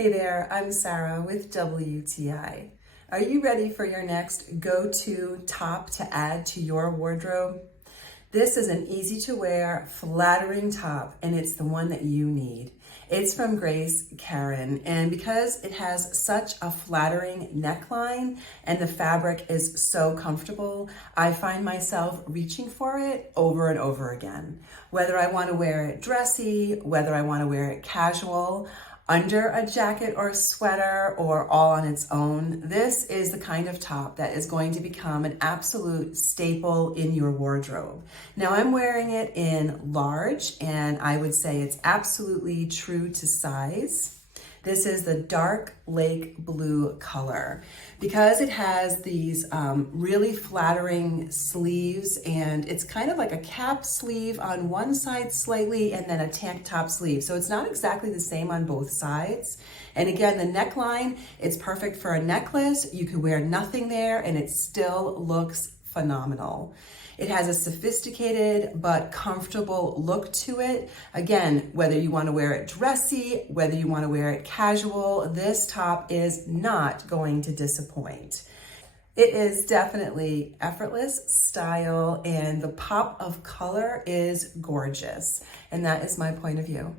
Hey there, I'm Sarah with WTI. Are you ready for your next go-to top to add to your wardrobe? This is an easy to wear, flattering top, and it's the one that you need. It's from KARIN, and because it has such a flattering neckline and the fabric is so comfortable, I find myself reaching for it over and over again. Whether I want to wear it dressy, whether I want to wear it casual, under a jacket or sweater, or all on its own, this is the kind of top that is going to become an absolute staple in your wardrobe. Now I'm wearing it in large, and I would say it's absolutely true to size. This is the dark lake blue color. Because it has these really flattering sleeves, and it's kind of like a cap sleeve on one side slightly and then a tank top sleeve. So it's not exactly the same on both sides. And again, the neckline, it's perfect for a necklace. You could wear nothing there and it still looks phenomenal. It has a sophisticated but comfortable look to it. Again, whether you want to wear it dressy, whether you want to wear it casual, this top is not going to disappoint. It is definitely effortless style, and the pop of color is gorgeous. And that is my point of view.